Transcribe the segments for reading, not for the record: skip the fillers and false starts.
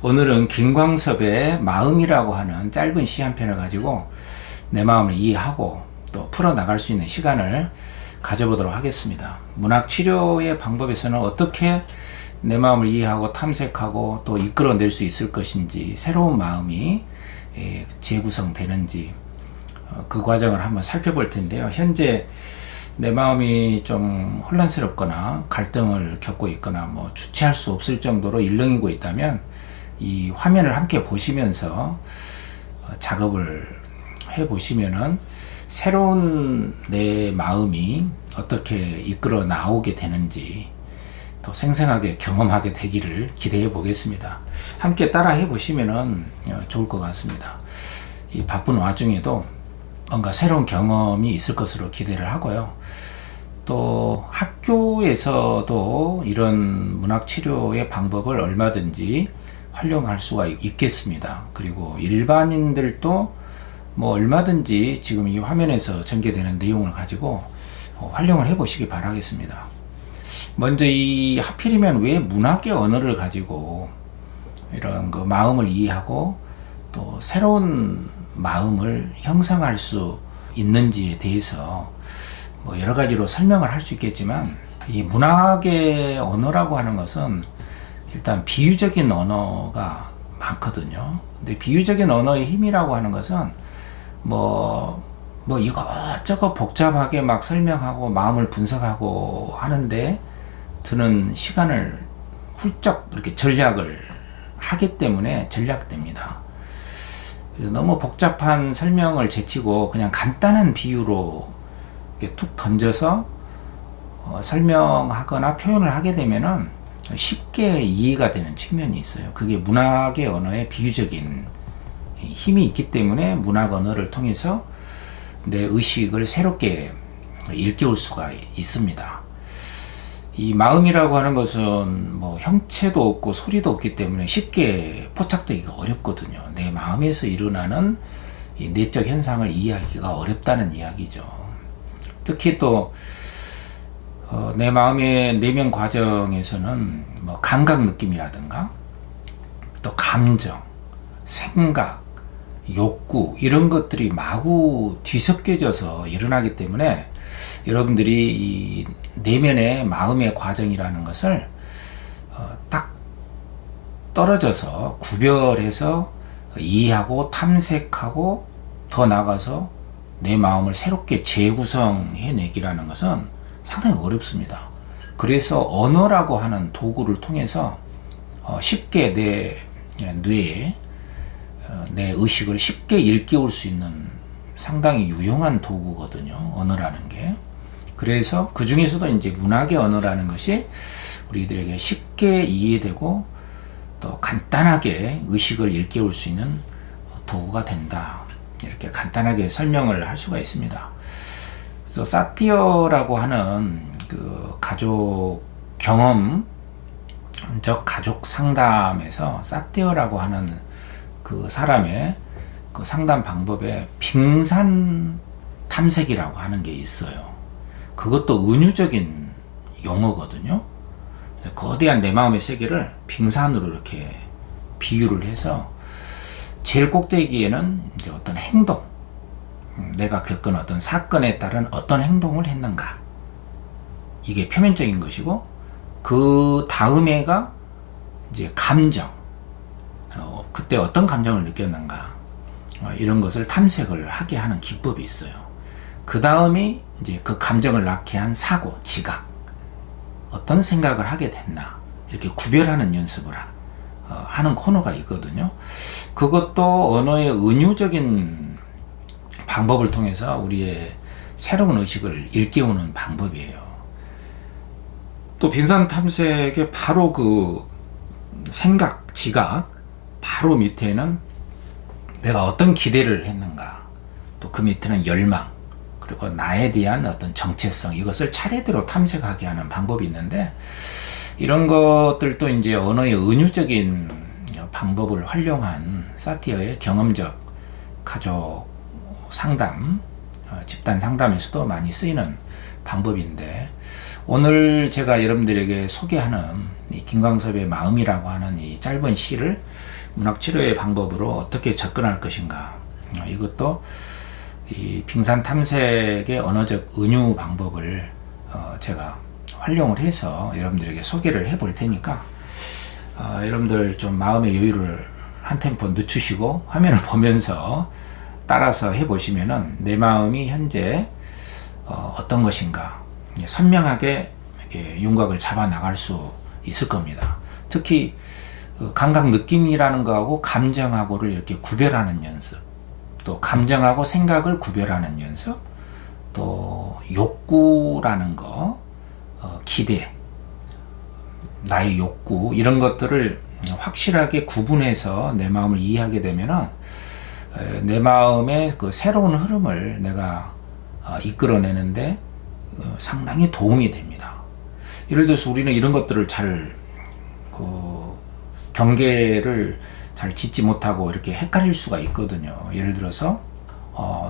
오늘은 김광섭의 마음이라고 하는 짧은 시 한 편을 가지고 내 마음을 이해하고 또 풀어나갈 수 있는 시간을 가져보도록 하겠습니다. 문학치료의 방법에서는 어떻게 내 마음을 이해하고 탐색하고 또 이끌어낼 수 있을 것인지, 새로운 마음이 재구성되는지 그 과정을 한번 살펴볼 텐데요. 현재 내 마음이 좀 혼란스럽거나 갈등을 겪고 있거나 주체할 수 없을 정도로 일렁이고 있다면 이 화면을 함께 보시면서 작업을 해 보시면은 새로운 내 마음이 어떻게 이끌어 나오게 되는지 더 생생하게 경험하게 되기를 기대해 보겠습니다. 함께 따라 해 보시면은 좋을 것 같습니다. 이 바쁜 와중에도 뭔가 새로운 경험이 있을 것으로 기대를 하고요. 또 학교에서도 이런 문학치료의 방법을 얼마든지 활용할 수가 있겠습니다. 그리고 일반인들도 얼마든지 지금 이 화면에서 전개되는 내용을 가지고 활용을 해 보시기 바라겠습니다. 먼저 이 하필이면 왜 문학의 언어를 가지고 이런 그 마음을 이해하고 또 새로운 마음을 형성할 수 있는지에 대해서 여러 가지로 설명을 할 수 있겠지만, 이 문학의 언어라고 하는 것은 일단 비유적인 언어가 많거든요. 근데 비유적인 언어의 힘이라고 하는 것은 이것저것 복잡하게 막 설명하고 마음을 분석하고 하는데 드는 시간을 훌쩍 이렇게 전략을 하기 때문에 전략됩니다. 그래서 너무 복잡한 설명을 제치고 그냥 간단한 비유로 이렇게 툭 던져서 설명하거나 표현을 하게 되면은 쉽게 이해가 되는 측면이 있어요. 그게 문학의 언어의 비유적인 힘이 있기 때문에 문학 언어를 통해서 내 의식을 새롭게 일깨울 수가 있습니다. 이 마음이라고 하는 것은 형체도 없고 소리도 없기 때문에 쉽게 포착되기가 어렵거든요. 내 마음에서 일어나는 이 내적 현상을 이해하기가 어렵다는 이야기죠. 특히 또 내 마음의 내면 과정에서는 감각 느낌이라든가 또 감정, 생각, 욕구 이런 것들이 마구 뒤섞여져서 일어나기 때문에 여러분들이 이 내면의 마음의 과정이라는 것을 딱 떨어져서 구별해서 이해하고 탐색하고 더 나아가서 내 마음을 새롭게 재구성해내기라는 것은 상당히 어렵습니다. 그래서 언어라고 하는 도구를 통해서 쉽게 내 뇌에 내 의식을 쉽게 일깨울 수 있는 상당히 유용한 도구거든요. 언어라는 게. 그래서 그 중에서도 이제 문학의 언어라는 것이 우리들에게 쉽게 이해되고 또 간단하게 의식을 일깨울 수 있는 도구가 된다. 이렇게 간단하게 설명을 할 수가 있습니다. 그래서 사티어라고 하는 그 경험적 가족 상담에서 사티어라고 하는 그 사람의 그 상담 방법에 빙산 탐색이라고 하는 게 있어요. 그것도 은유적인 용어거든요. 거대한 내 마음의 세계를 빙산으로 이렇게 비유를 해서 제일 꼭대기에는 이제 어떤 행동, 내가 겪은 어떤 사건에 따른 어떤 행동을 했는가, 이게 표면적인 것이고, 그 다음에가 이제 감정, 그때 어떤 감정을 느꼈는가, 이런 것을 탐색을 하게 하는 기법이 있어요. 그 다음이 이제 그 감정을 낳게 한 사고, 지각, 어떤 생각을 하게 됐나, 이렇게 구별하는 연습을 하는 코너가 있거든요. 그것도 언어의 은유적인 방법을 통해서 우리의 새로운 의식을 일깨우는 방법이에요. 또 빙산 탐색의 바로 그 생각, 지각 바로 밑에는 내가 어떤 기대를 했는가, 또 그 밑에는 열망, 그리고 나에 대한 어떤 정체성, 이것을 차례대로 탐색하게 하는 방법이 있는데, 이런 것들도 이제 언어의 은유적인 방법을 활용한 사티어의 경험적 가족 상담, 집단 상담에서도 많이 쓰이는 방법인데, 오늘 제가 여러분들에게 소개하는 이 김광섭의 마음이라고 하는 이 짧은 시를 문학치료의 방법으로 어떻게 접근할 것인가, 이것도 이 빙산 탐색의 언어적 은유 방법을 제가 활용을 해서 여러분들에게 소개를 해 볼 테니까 여러분들 좀 마음의 여유를 한 템포 늦추시고 화면을 보면서 따라서 해보시면은 내 마음이 현재 어떤 것인가 선명하게 이렇게 윤곽을 잡아 나갈 수 있을 겁니다. 특히 감각 느낌이라는 거하고 감정하고를 이렇게 구별하는 연습, 또 감정하고 생각을 구별하는 연습, 또 욕구라는 거, 기대, 나의 욕구, 이런 것들을 확실하게 구분해서 내 마음을 이해하게 되면은 내 마음의 그 새로운 흐름을 내가 이끌어내는데 상당히 도움이 됩니다. 예를 들어서 우리는 이런 것들을 잘 경계를 잘 짓지 못하고 이렇게 헷갈릴 수가 있거든요. 예를 들어서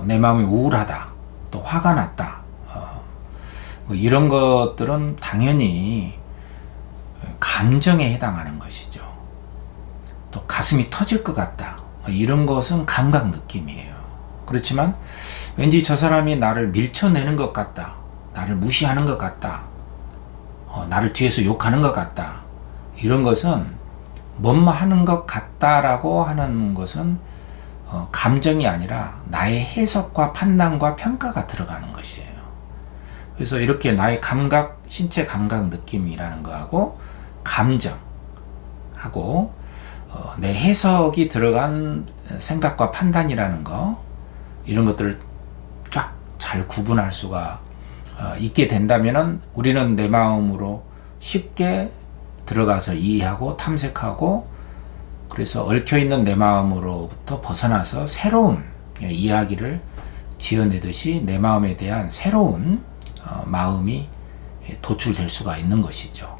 내 마음이 우울하다, 또 화가 났다, 뭐 이런 것들은 당연히 감정에 해당하는 것이죠. 또 가슴이 터질 것 같다, 이런 것은 감각 느낌이에요. 그렇지만 왠지 저 사람이 나를 밀쳐내는 것 같다, 나를 무시하는 것 같다, 나를 뒤에서 욕하는 것 같다, 이런 것은 뭐뭐 하는 것 같다라고 하는 것은 감정이 아니라 나의 해석과 판단과 평가가 들어가는 것이에요. 그래서 이렇게 나의 감각, 신체 감각 느낌이라는 거하고 감정하고 내 해석이 들어간 생각과 판단이라는 거, 이런 것들을 쫙 잘 구분할 수가 있게 된다면은 우리는 내 마음으로 쉽게 들어가서 이해하고 탐색하고, 그래서 얽혀있는 내 마음으로부터 벗어나서 새로운 이야기를 지어내듯이 내 마음에 대한 새로운 마음이 도출될 수가 있는 것이죠.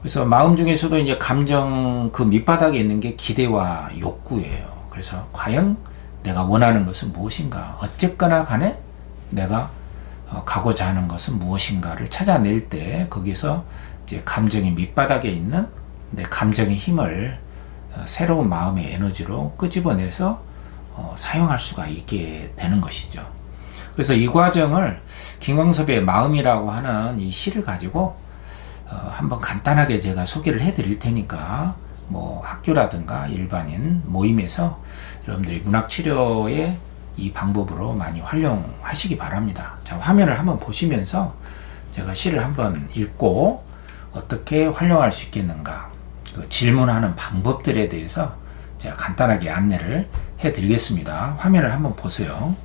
그래서 마음 중에서도 이제 감정 그 밑바닥에 있는 게 기대와 욕구예요. 그래서 과연 내가 원하는 것은 무엇인가, 어쨌거나 간에 내가 가고자 하는 것은 무엇인가를 찾아낼 때 거기서 이제 감정의 밑바닥에 있는 내 감정의 힘을 새로운 마음의 에너지로 끄집어내서 사용할 수가 있게 되는 것이죠. 그래서 이 과정을 김광섭의 마음이라고 하는 이 시를 가지고 한번 간단하게 제가 소개를 해 드릴 테니까 뭐 학교라든가 일반인 모임에서 여러분들이 문학치료의 이 방법으로 많이 활용하시기 바랍니다. 자, 화면을 한번 보시면서 제가 시를 한번 읽고 어떻게 활용할 수 있겠는가, 그 질문하는 방법들에 대해서 제가 간단하게 안내를 해 드리겠습니다. 화면을 한번 보세요.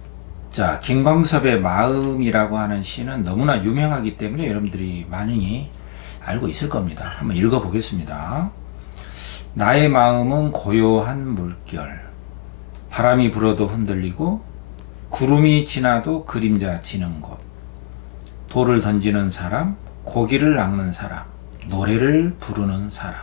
자, 김광섭의 마음이라고 하는 시는 너무나 유명하기 때문에 여러분들이 많이 알고 있을 겁니다. 한번 읽어 보겠습니다. 나의 마음은 고요한 물결, 바람이 불어도 흔들리고 구름이 지나도 그림자 지는 곳, 돌을 던지는 사람, 고기를 낚는 사람, 노래를 부르는 사람,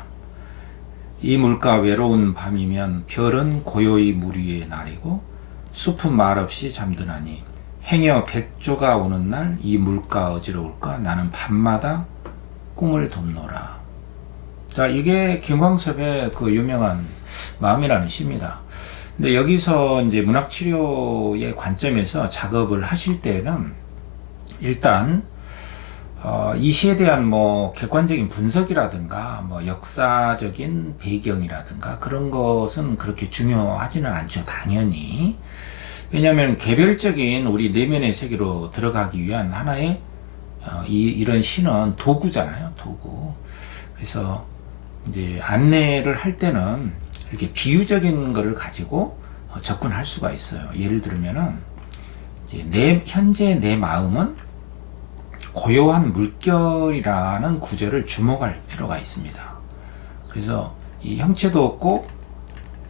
이 물가 외로운 밤이면 별은 고요히 물 위에 나리고 숲은 말없이 잠드나니 행여 백조가 오는 날 이 물가 어지러울까, 나는 밤마다 꿈을 돕노라. 자, 이게 김광섭의 그 유명한 마음이라는 시입니다. 근데 여기서 이제 문학치료의 관점에서 작업을 하실 때는 일단 이 시에 대한 뭐 객관적인 분석이라든가 뭐 역사적인 배경이라든가 그런 것은 그렇게 중요하지는 않죠, 당연히. 왜냐하면 개별적인 우리 내면의 세계로 들어가기 위한 하나의 이런 시는 도구잖아요, 도구. 그래서 이제 안내를 할 때는 이렇게 비유적인 거를 가지고 접근할 수가 있어요. 예를 들면은 이제 현재 내 마음은 고요한 물결이라는 구절을 주목할 필요가 있습니다. 그래서 이 형체도 없고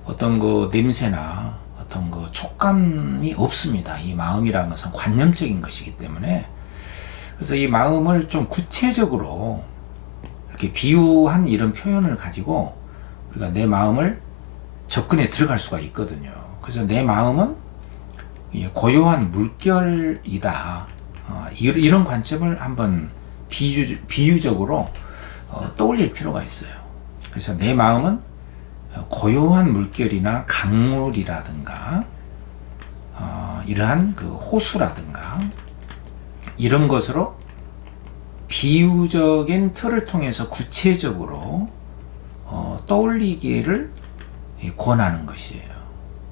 어떤 그 냄새나 어떤 그 촉감이 없습니다. 이 마음이라는 것은 관념적인 것이기 때문에. 그래서 이 마음을 좀 구체적으로 이렇게 비유한 이런 표현을 가지고 우리가 내 마음을 접근에 들어갈 수가 있거든요. 그래서 내 마음은 고요한 물결이다, 이런 관점을 한번 비유적으로 떠올릴 필요가 있어요. 그래서 내 마음은 고요한 물결이나 강물이라든가 이러한 그 호수라든가 이런 것으로 비유적인 틀을 통해서 구체적으로 떠올리기를 권하는 것이에요.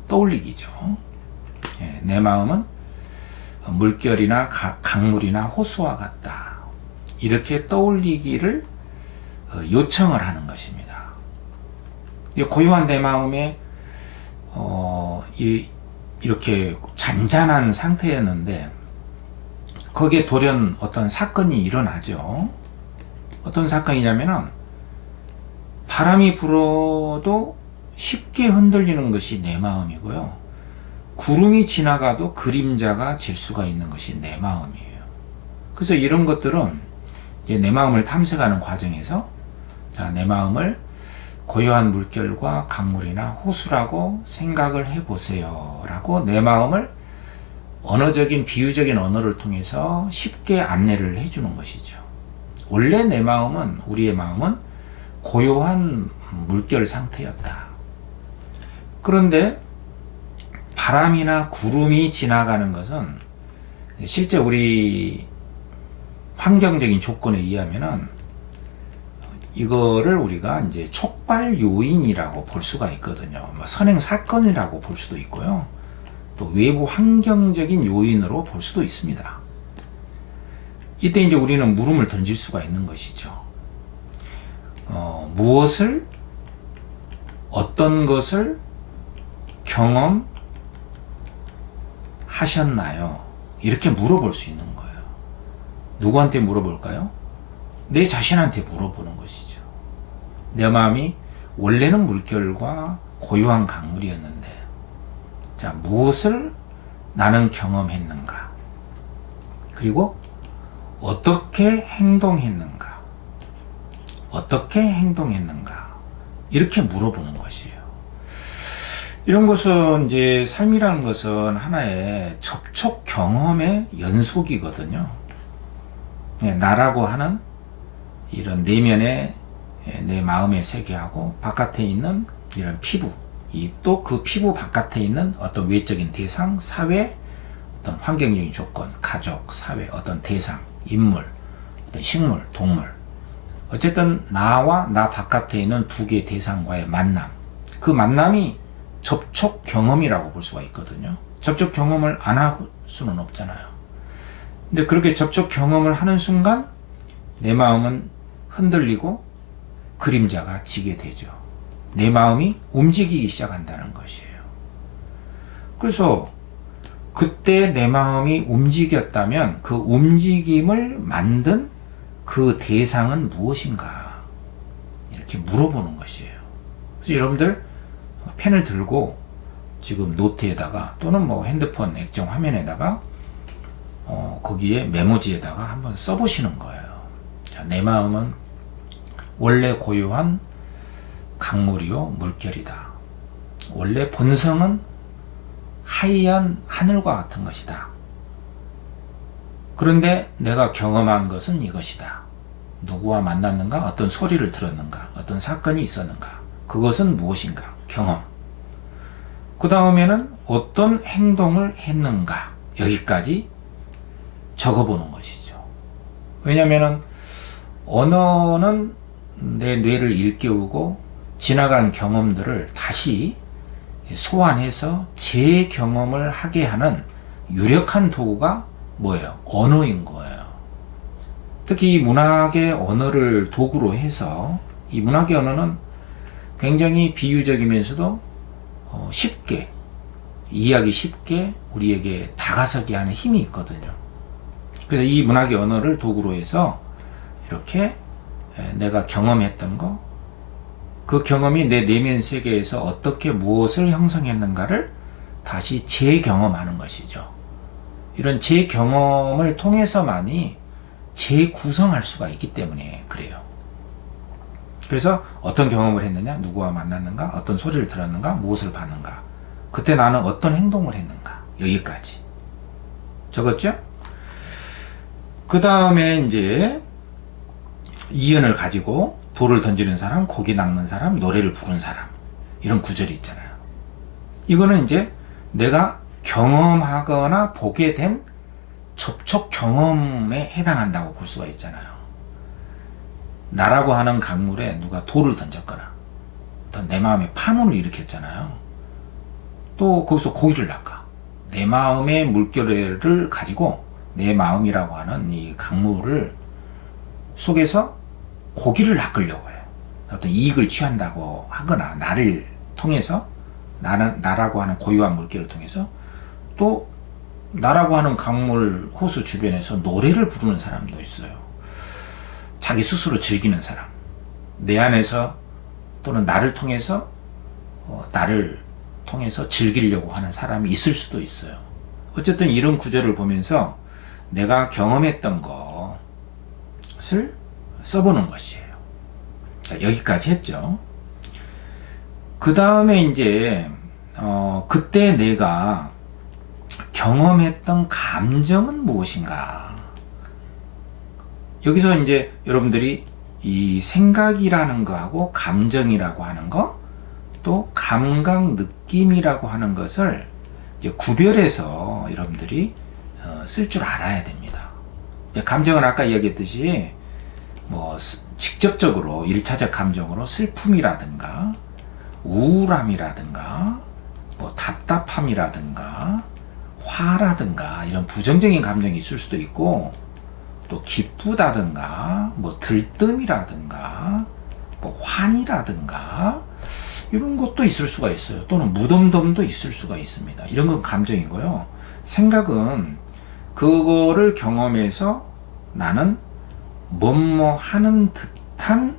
떠올리기죠. 내 마음은 물결이나 강물이나 호수와 같다. 이렇게 떠올리기를 요청을 하는 것입니다. 고요한 내 마음에 이렇게 잔잔한 상태였는데 거기에 돌연 어떤 사건이 일어나죠. 어떤 사건이냐면은 바람이 불어도 쉽게 흔들리는 것이 내 마음이고요. 구름이 지나가도 그림자가 질 수가 있는 것이 내 마음이에요. 그래서 이런 것들은 이제 내 마음을 탐색하는 과정에서 내 마음을 고요한 물결과 강물이나 호수라고 생각을 해보세요 라고 내 마음을 언어적인 비유적인 언어를 통해서 쉽게 안내를 해주는 것이죠. 원래 내 마음은, 우리의 마음은 고요한 물결 상태였다. 그런데 바람이나 구름이 지나가는 것은 실제 우리 환경적인 조건에 의하면은 이거를 우리가 이제 촉발 요인이라고 볼 수가 있거든요. 선행 사건이라고 볼 수도 있고요. 또 외부 환경적인 요인으로 볼 수도 있습니다. 이때 이제 우리는 물음을 던질 수가 있는 것이죠. 무엇을, 어떤 것을 경험하셨나요? 이렇게 물어볼 수 있는 거예요. 누구한테 물어볼까요? 내 자신한테 물어보는 것이죠. 내 마음이 원래는 물결과 고요한 강물이었는데, 자, 무엇을 나는 경험했는가? 그리고 어떻게 행동했는가? 어떻게 행동했는가? 이렇게 물어보는 것이에요. 이런 것은 이제 삶이라는 것은 하나의 접촉 경험의 연속이거든요. 나라고 하는 이런 내면의 내 마음의 세계하고 바깥에 있는 이런 피부, 또 그 피부 바깥에 있는 어떤 외적인 대상, 사회, 어떤 환경적인 조건, 가족, 사회, 어떤 대상, 인물, 어떤 식물, 동물, 어쨌든 나와 나 바깥에 있는 두 개의 대상과의 만남, 그 만남이 접촉 경험이라고 볼 수가 있거든요. 접촉 경험을 안 할 수는 없잖아요. 근데 그렇게 접촉 경험을 하는 순간 내 마음은 흔들리고 그림자가 지게 되죠. 내 마음이 움직이기 시작한다는 것이에요. 그래서 그때 내 마음이 움직였다면 그 움직임을 만든 그 대상은 무엇인가? 이렇게 물어보는 것이에요. 그래서 여러분들 펜을 들고 지금 노트에다가 또는 뭐 핸드폰 액정 화면에다가 거기에 메모지에다가 한번 써보시는 거예요. 자, 내 마음은 원래 고요한 강물이요 물결이다. 원래 본성은 하얀 하늘과 같은 것이다. 그런데 내가 경험한 것은 이것이다. 누구와 만났는가? 어떤 소리를 들었는가? 어떤 사건이 있었는가? 그것은 무엇인가? 경험. 그 다음에는 어떤 행동을 했는가? 여기까지 적어보는 것이죠. 왜냐하면 언어는 내 뇌를 일깨우고 지나간 경험들을 다시 소환해서 재경험을 하게 하는 유력한 도구가 뭐예요? 언어인 거예요. 특히 이 문학의 언어를 도구로 해서 이 문학의 언어는 굉장히 비유적이면서도 쉽게, 이해하기 쉽게 우리에게 다가서게 하는 힘이 있거든요. 그래서 이 문학의 언어를 도구로 해서 이렇게 내가 경험했던 거, 그 경험이 내 내면 세계에서 어떻게 무엇을 형성했는가를 다시 재경험하는 것이죠. 이런 재경험을 통해서만이 재구성할 수가 있기 때문에 그래요. 그래서 어떤 경험을 했느냐, 누구와 만났는가, 어떤 소리를 들었는가, 무엇을 봤는가, 그때 나는 어떤 행동을 했는가, 여기까지 적었죠? 그 다음에 이제 이연을 가지고 돌을 던지는 사람, 고기 낚는 사람, 노래를 부르는 사람, 이런 구절이 있잖아요. 이거는 이제 내가 경험하거나 보게 된 접촉 경험에 해당한다고 볼 수가 있잖아요. 나라고 하는 강물에 누가 돌을 던졌거나 어떤 내 마음에 파문을 일으켰잖아요. 또 거기서 고기를 낚아. 내 마음의 물결을 가지고 내 마음이라고 하는 이 강물을 속에서 고기를 낚으려고 해요. 어떤 이익을 취한다고 하거나 나를 통해서 나라고 하는 고유한 물결을 통해서 또 나라고 하는 강물 호수 주변에서 노래를 부르는 사람도 있어요. 자기 스스로 즐기는 사람, 내 안에서 또는 나를 통해서 즐기려고 하는 사람이 있을 수도 있어요. 어쨌든 이런 구절을 보면서 내가 경험했던 것을 써보는 것이에요. 자, 여기까지 했죠. 그 다음에 이제 그때 내가 경험했던 감정은 무엇인가? 여기서 이제 여러분들이 이 생각이라는 거하고 감정이라고 하는 거, 또 감각, 느낌이라고 하는 것을 이제 구별해서 여러분들이 쓸 줄 알아야 됩니다. 이제 감정은 아까 이야기했듯이 뭐 직접적으로 1차적 감정으로 슬픔이라든가 우울함이라든가 뭐 답답함이라든가 화라든가 이런 부정적인 감정이 있을 수도 있고, 또 기쁘다든가 뭐 들뜸이라든가 뭐 환이라든가 이런 것도 있을 수가 있어요. 또는 무덤덤도 있을 수가 있습니다. 이런 건 감정이고요. 생각은 그거를 경험해서 나는 뭐뭐 하는 듯한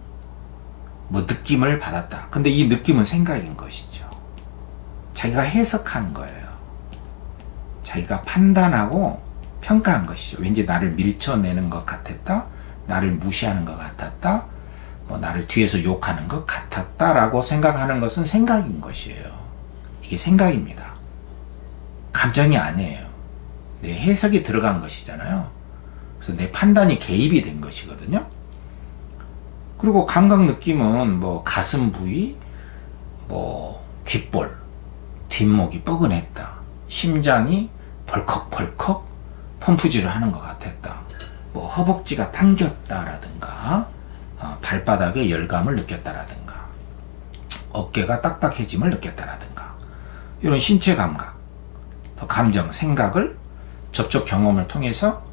뭐 느낌을 받았다. 근데 이 느낌은 생각인 것이죠. 자기가 해석한 거예요. 자기가 판단하고 평가한 것이죠. 왠지 나를 밀쳐내는 것 같았다, 나를 무시하는 것 같았다, 뭐 나를 뒤에서 욕하는 것 같았다라고 생각하는 것은 생각인 것이에요. 이게 생각입니다. 감정이 아니에요. 내 해석이 들어간 것이잖아요. 그래서 내 판단이 개입이 된 것이거든요. 그리고 감각 느낌은 뭐 가슴 부위, 뭐 귓볼, 뒷목이 뻐근했다, 심장이 벌컥벌컥 펌프질을 하는 것 같았다, 뭐 허벅지가 당겼다라든가 발바닥에 열감을 느꼈다라든가 어깨가 딱딱해짐을 느꼈다라든가 이런 신체 감각, 또 감정, 생각을 접촉 경험을 통해서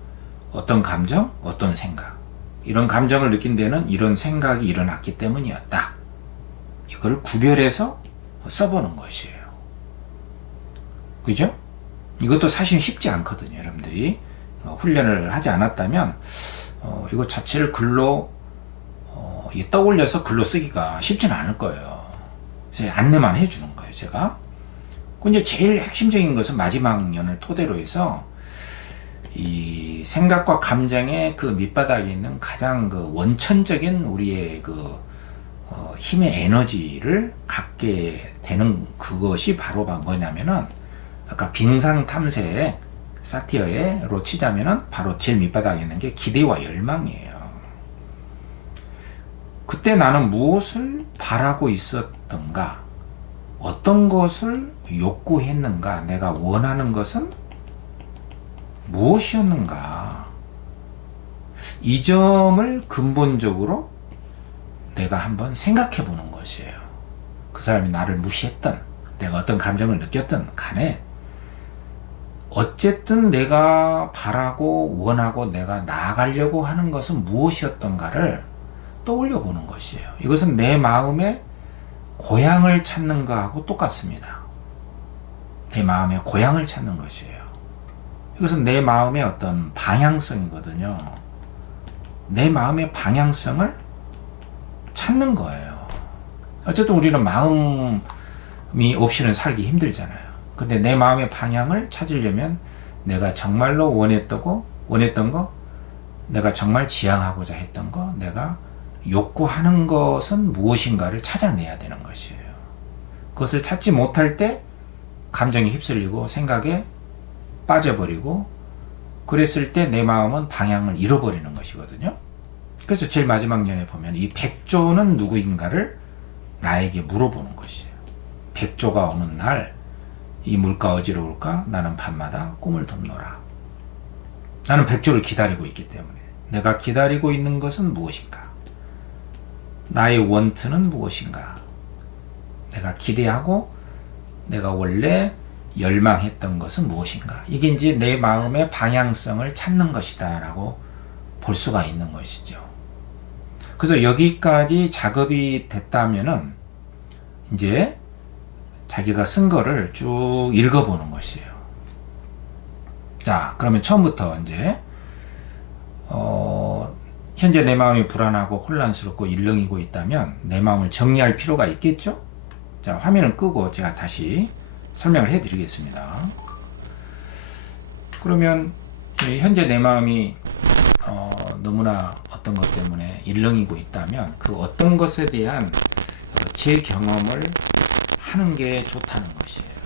어떤 감정, 어떤 생각, 이런 감정을 느낀 데는 이런 생각이 일어났기 때문이었다. 이걸 구별해서 써보는 것이에요. 그죠? 이것도 사실 쉽지 않거든요. 여러분들이 훈련을 하지 않았다면 이거 자체를 글로 떠올려서 글로 쓰기가 쉽지는 않을 거예요. 그래서 안내만 해주는 거예요, 제가. 이제 제일 핵심적인 것은 마지막 연을 토대로 해서 이 생각과 감정의 그 밑바닥에 있는 가장 그 원천적인 우리의 그 힘의 에너지를 갖게 되는 그것이 바로 뭐냐면은 아까 빙상 탐사의 사티어로 치자면은 바로 제일 밑바닥에 있는 게 기대와 열망이에요. 그때 나는 무엇을 바라고 있었던가, 어떤 것을 욕구했는가, 내가 원하는 것은 무엇이었는가, 이 점을 근본적으로 내가 한번 생각해 보는 것이에요. 그 사람이 나를 무시했던, 내가 어떤 감정을 느꼈던 간에 어쨌든 내가 바라고 원하고 내가 나아가려고 하는 것은 무엇이었던가를 떠올려 보는 것이에요. 이것은 내 마음의 고향을 찾는 것하고 똑같습니다. 내 마음의 고향을 찾는 것이에요. 이것은 내 마음의 어떤 방향성이거든요. 내 마음의 방향성을 찾는 거예요. 어쨌든 우리는 마음이 없이는 살기 힘들잖아요. 근데 내 마음의 방향을 찾으려면 내가 정말로 원했던 거, 내가 정말 지향하고자 했던 거, 내가 욕구하는 것은 무엇인가를 찾아내야 되는 것이에요. 그것을 찾지 못할 때 감정에 휩쓸리고 생각에 빠져버리고, 그랬을 때 내 마음은 방향을 잃어버리는 것이거든요. 그래서 제일 마지막 년에 보면 이 백조는 누구인가를 나에게 물어보는 것이에요. 백조가 어느 날 이 물가 어지러울까? 나는 밤마다 꿈을 덮노라. 나는 백조를 기다리고 있기 때문에 내가 기다리고 있는 것은 무엇인가? 나의 원트는 무엇인가? 내가 기대하고 내가 원래 열망했던 것은 무엇인가? 이게 이제 내 마음의 방향성을 찾는 것이다 라고 볼 수가 있는 것이죠. 그래서 여기까지 작업이 됐다면은 이제 자기가 쓴 거를 쭉 읽어보는 것이에요. 자, 그러면 처음부터 이제 현재 내 마음이 불안하고 혼란스럽고 일렁이고 있다면 내 마음을 정리할 필요가 있겠죠? 자, 화면을 끄고 제가 다시 설명을 해 드리겠습니다. 그러면 현재 내 마음이 너무나 어떤 것 때문에 일렁이고 있다면 그 어떤 것에 대한 제 경험을 하는 게 좋다는 것이에요.